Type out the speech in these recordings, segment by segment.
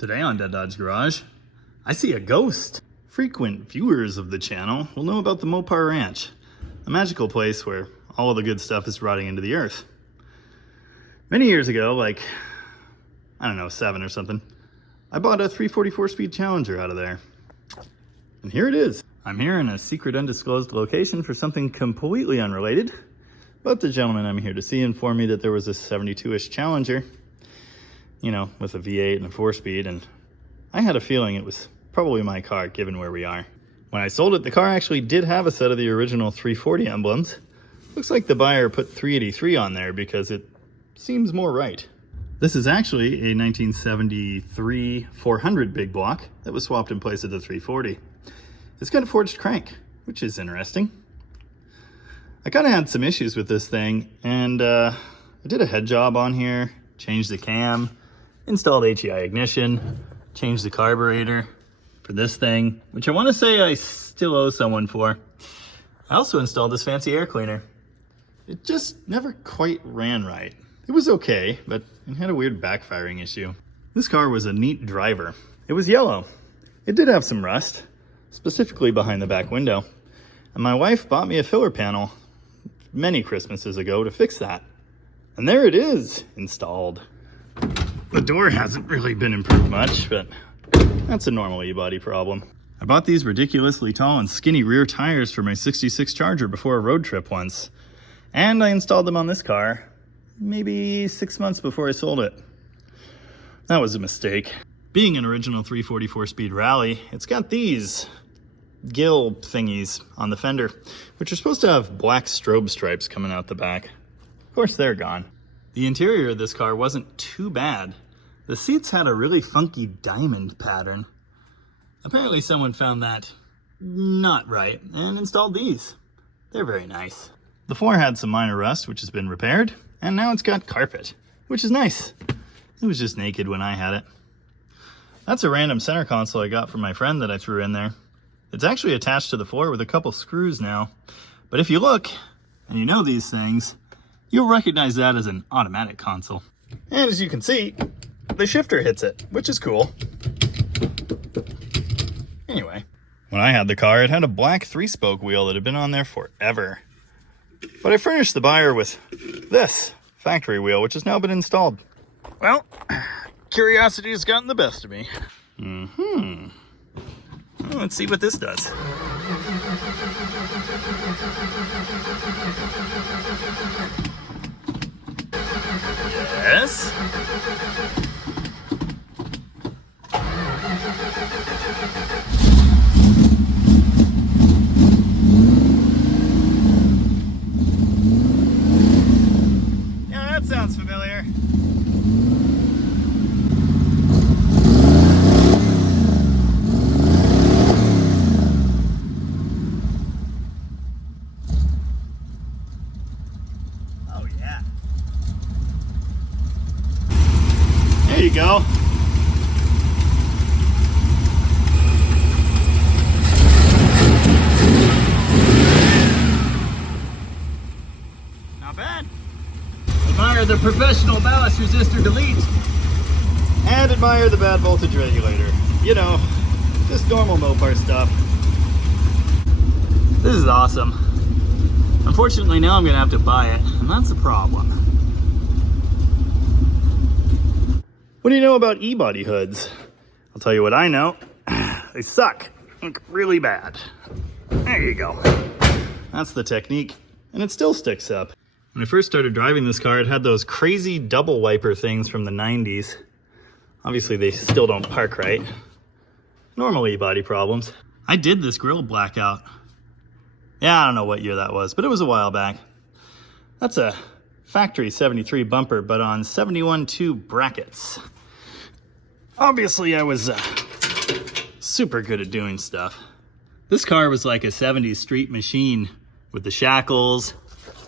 Today on Dead Dodge Garage, I see a ghost. Frequent viewers of the channel will know about the Mopar Ranch, a magical place where all of the good stuff is rotting into the earth. Many years ago, like, I don't know, 7 or something, I bought a 344 speed Challenger out of there. And here it is. I'm here in a secret undisclosed location for something completely unrelated, but the gentleman I'm here to see informed me that there was a 72-ish Challenger, you know, with a V8 and a 4-speed, and I had a feeling it was probably my car given where we are. When I sold it, the car actually did have a set of the original 340 emblems. Looks like the buyer put 383 on there because it seems more right. This is actually a 1973 400 big block that was swapped in place of the 340. It's got a forged crank, which is interesting. I kind of had some issues with this thing, and I did a head job on here, changed the cam, installed HEI ignition, changed the carburetor for this thing, which I want to say I still owe someone for. I also installed this fancy air cleaner. It just never quite ran right. It was okay, but it had a weird backfiring issue. This car was a neat driver. It was yellow. It did have some rust, specifically behind the back window. And my wife bought me a filler panel many Christmases ago to fix that. And there it is, installed. The door hasn't really been improved much, but that's a normal E-body problem. I bought these ridiculously tall and skinny rear tires for my 66 Charger before a road trip once. And I installed them on this car maybe 6 months before I sold it. That was a mistake. Being an original 344 speed rally, it's got these gill thingies on the fender, which are supposed to have black strobe stripes coming out the back. Of course, they're gone. The interior of this car wasn't too bad. The seats had a really funky diamond pattern. Apparently someone found that not right and installed these. They're very nice. The floor had some minor rust, which has been repaired, and now it's got carpet, which is nice. It was just naked when I had it. That's a random center console I got from my friend that I threw in there. It's actually attached to the floor with a couple screws now. But if you look, and you know these things, you'll recognize that as an automatic console. And as you can see, the shifter hits it, which is cool. Anyway, when I had the car, it had a black 3-spoke wheel that had been on there forever. But I furnished the buyer with this factory wheel, which has now been installed. Well, curiosity has gotten the best of me. Well, let's see what this does. Yes. Yeah, that sounds familiar. Oh yeah. There you go. Not bad. Admire the professional ballast resistor delete. And admire the bad voltage regulator. You know, just normal Mopar stuff. This is awesome. Unfortunately, now I'm gonna have to buy it, and that's a problem. What do you know about E-body hoods? I'll tell you what I know. They suck. Look really bad. There you go. That's the technique, and it still sticks up. When I first started driving this car, it had those crazy double wiper things from the 90s. Obviously, they still don't park right. Normal E-body problems. I did this grill blackout. Yeah, I don't know what year that was, but it was a while back. That's a factory 73 bumper, but on 71.2 brackets. Obviously, I was super good at doing stuff. This car was like a 70s street machine with the shackles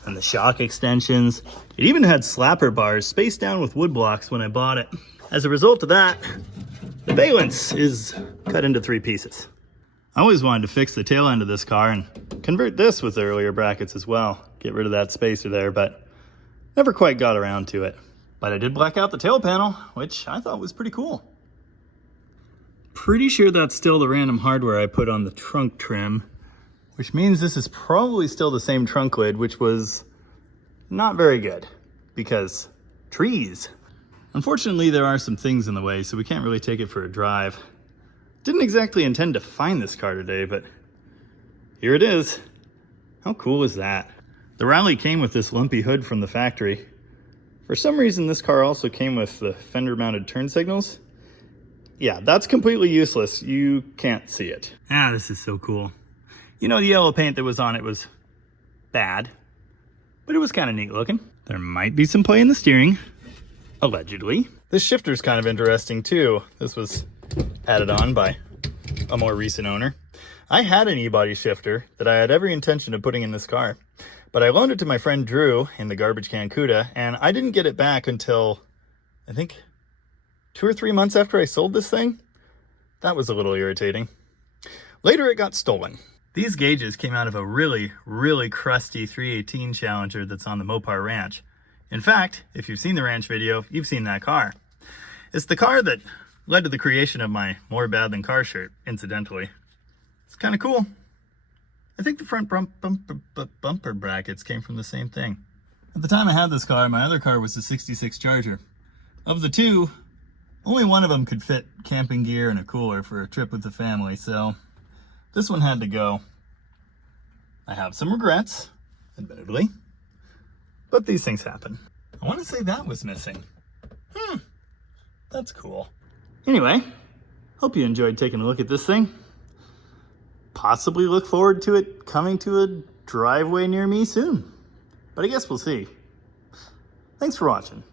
and the shock extensions. It even had slapper bars spaced down with wood blocks when I bought it. As a result of that, the valence is cut into 3 pieces. I always wanted to fix the tail end of this car and convert this with the earlier brackets as well. Get rid of that spacer there, but never quite got around to it. But I did black out the tail panel, which I thought was pretty cool. pretty sure that's still the random hardware I put on the trunk trim, which means this is probably still the same trunk lid, which was not very good because trees. Unfortunately, there are some things in the way, so we can't really take it for a drive. Didn't exactly intend to find this car today, but here it is. How cool is that? The Rally came with this lumpy hood from the factory. For some reason, this car also came with the fender-mounted turn signals. Yeah, that's completely useless. You can't see it. Ah, this is so cool. You know, the yellow paint that was on it was bad, but it was kind of neat looking. There might be some play in the steering, allegedly. This shifter's kind of interesting too. This was added on by a more recent owner. I had an e-body shifter that I had every intention of putting in this car, but I loaned it to my friend Drew in the garbage can CUDA, and I didn't get it back until, I think, 2 or 3 months after I sold this thing. That was a little irritating. Later it got stolen. These gauges came out of a really, really crusty 318 Challenger that's on the Mopar Ranch. In fact, if you've seen the ranch video, you've seen that car. It's the car that led to the creation of my More Bad Than Car shirt, incidentally. It's kind of cool. I think the front bumper brackets came from the same thing. At the time I had this car, my other car was the 66 Charger. Of the two, only one of them could fit camping gear and a cooler for a trip with the family, so this one had to go. I have some regrets, admittedly, but these things happen. I want to say that was missing. That's cool. Anyway, hope you enjoyed taking a look at this thing. Possibly look forward to it coming to a driveway near me soon, but I guess we'll see. Thanks for watching.